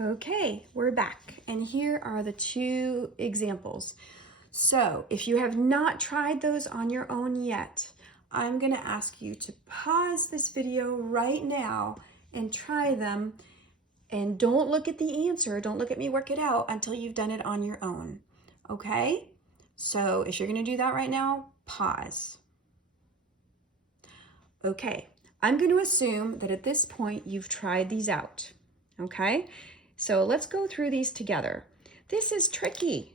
Okay, we're back, and here are the two examples. So if you have not tried those on your own yet, I'm going to ask you to pause this video right now and try them, and don't look at the answer, don't look at me work it out until you've done it on your own. Okay? So if you're going to do that right now, pause. Okay, I'm going to assume that at this point you've tried these out. Okay? So let's go through these together. This is tricky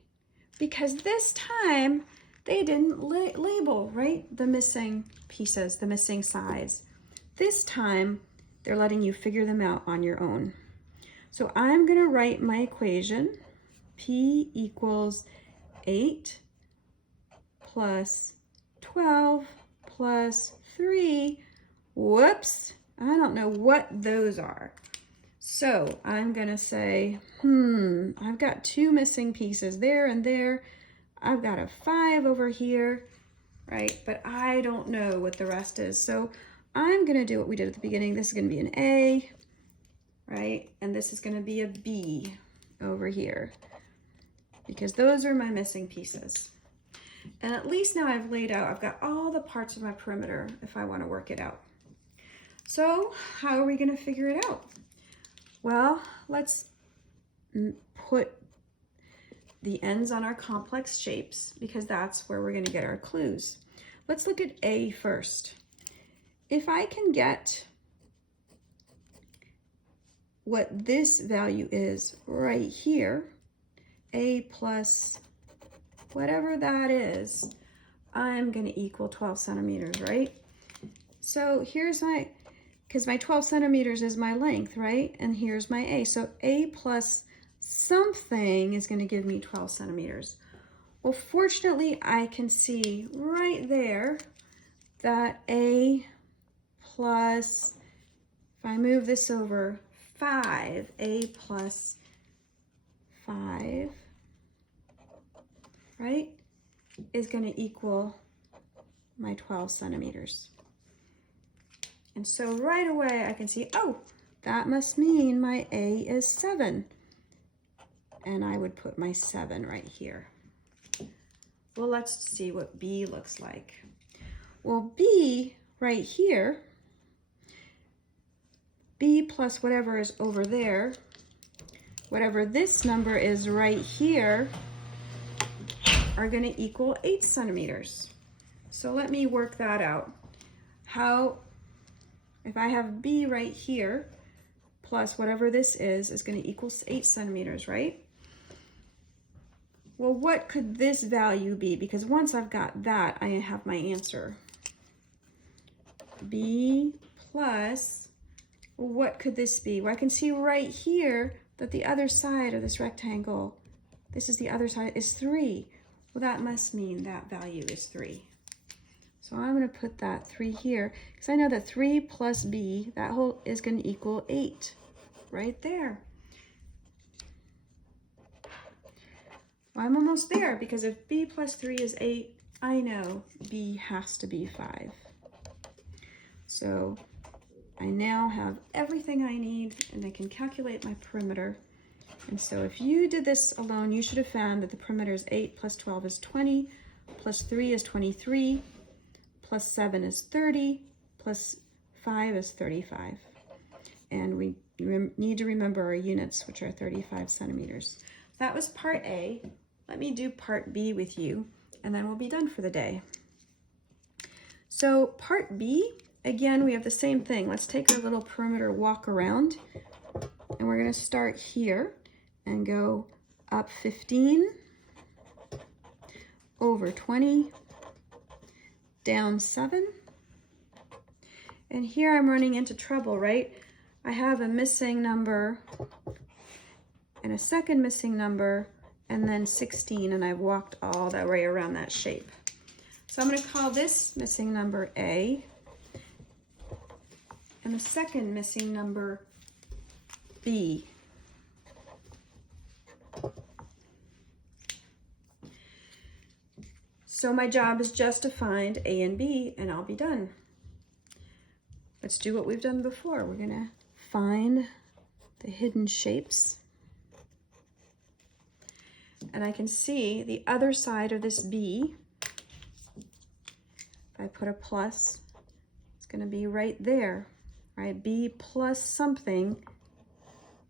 because this time they didn't label, right? The missing pieces, the missing sides. This time they're letting you figure them out on your own. So I'm going to write my equation. P equals 8 plus 12 plus 3. Whoops, I don't know what those are. So I'm gonna say, I've got 2 missing pieces there and there. I've got a 5 over here, right? But I don't know what the rest is. So I'm gonna do what we did at the beginning. This is gonna be an A, right? And this is gonna be a B over here, because those are my missing pieces. And at least now I've laid out, I've got all the parts of my perimeter if I wanna work it out. So how are we gonna figure it out? Well, let's put the ends on our complex shapes because that's where we're going to get our clues. Let's look at A first. If I can get what this value is right here, A plus whatever that is, I'm going to equal 12 centimeters, right? So here's because my 12 centimeters is my length, right? And here's my A. So A plus something is going to give me 12 centimeters. Well, fortunately, I can see right there that A plus, if I move this over, 5, A plus 5, right, is going to equal my 12 centimeters. And so right away I can see, oh, that must mean my A is 7. And I would put my 7 right here. Well, let's see what B looks like. Well, B right here, B plus whatever is over there, whatever this number is right here, are going to equal 8 centimeters. So let me work that out. If I have B right here, plus whatever this is going to equal 8 centimeters, right? Well, what could this value be? Because once I've got that, I have my answer. B plus, well, what could this be? Well, I can see right here that the other side of this rectangle, this is the other side, is 3. Well, that must mean that value is 3. So I'm going to put that 3 here, because I know that 3 plus B, that whole is going to equal 8, right there. Well, I'm almost there, because if B plus 3 is 8, I know B has to be 5. So I now have everything I need, and I can calculate my perimeter. And so if you did this alone, you should have found that the perimeter is 8 plus 12 is 20, plus 3 is 23, plus 7 is 30, plus 5 is 35. And we need to remember our units, which are 35 centimeters. That was part A. Let me do part B with you, and then we'll be done for the day. So part B, again, we have the same thing. Let's take our little perimeter walk around, and we're going to start here and go up 15, over 20, down 7, and here I'm running into trouble, right? I have a missing number and a second missing number and then 16, and I've walked all that way around that shape. So I'm going to call this missing number A and the second missing number B. So my job is just to find A and B, and I'll be done. Let's do what we've done before. We're going to find the hidden shapes. and I can see the other side of this B. If I put a plus, it's going to be right there, right? B plus something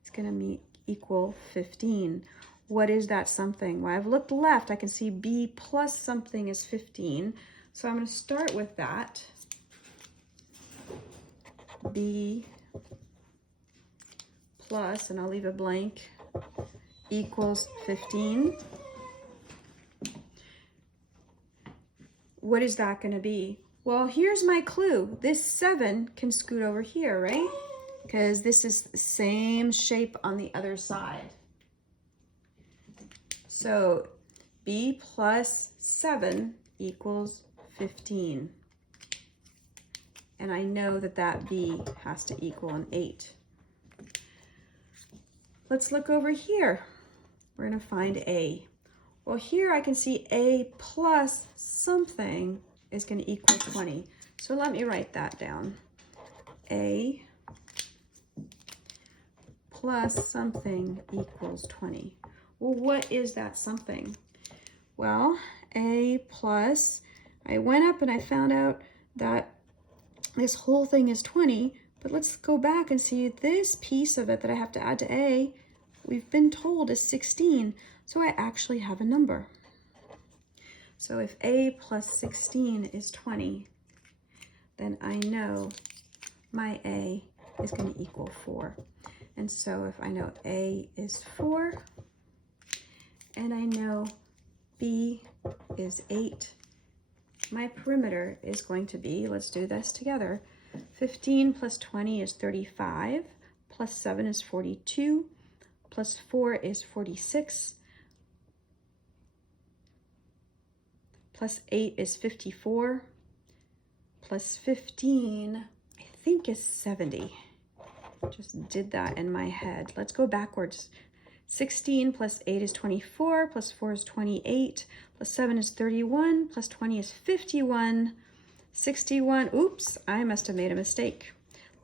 is going to equal 15. What is that something? Well, I've looked left. I can see B plus something is 15. So I'm going to start with that. B plus, and I'll leave a blank, equals 15. What is that going to be? Well, here's my clue. This 7 can scoot over here, right? Because this is the same shape on the other side. So B plus 7 equals 15. And I know that that B has to equal an 8. Let's look over here. We're going to find A. Well, here I can see A plus something is going to equal 20. So let me write that down. A plus something equals 20. Well, what is that something? Well, A plus, I went up and I found out that this whole thing is 20, but let's go back and see this piece of it that I have to add to A, we've been told is 16, so I actually have a number. So if A plus 16 is 20, then I know my A is going to equal 4. And so if I know A is 4, and I know B is 8, my perimeter is going to be, let's do this together, 15 plus 20 is 35, plus 7 is 42, plus 4 is 46, plus 8 is 54, plus 15, I think is 70. Just did that in my head. Let's go backwards. 16 plus 8 is 24, plus 4 is 28, plus 7 is 31, plus 20 is 51, 61, oops, I must have made a mistake.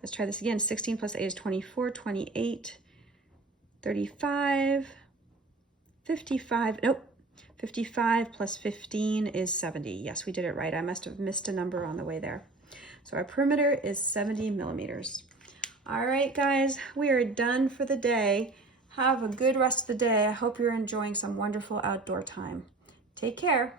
Let's try this again. 16 plus 8 is 24, 28, 35, 55, nope, 55 plus 15 is 70. Yes, we did it right. I must have missed a number on the way there. So our perimeter is 70 millimeters. All right, guys, we are done for the day. Have a good rest of the day. I hope you're enjoying some wonderful outdoor time. Take care.